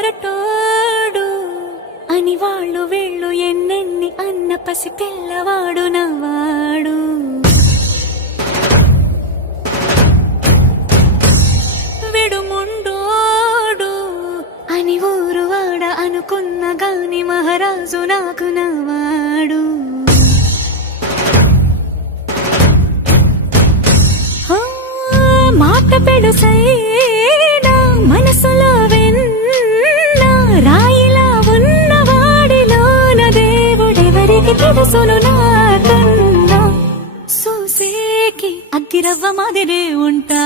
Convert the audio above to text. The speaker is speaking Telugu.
మొరటోడు అని వాళ్ళు వీళ్ళు ఎన్నెన్ని అన్న పసి పిల్లవాడు నవ్వాడు. విడుముండోడు అని ఊరు వాడ అనుకున్న గాని మహారాజు నాకు నవ్వాడు. మాట పెడుసైనా మనసులో వెన్న రాయిలా ఉన్నవాడిలోన దేవుడెవరికి తెలుసును నాకన్నా. సూసేకి అగ్గిరవ్వ మాదిరే ఉంటా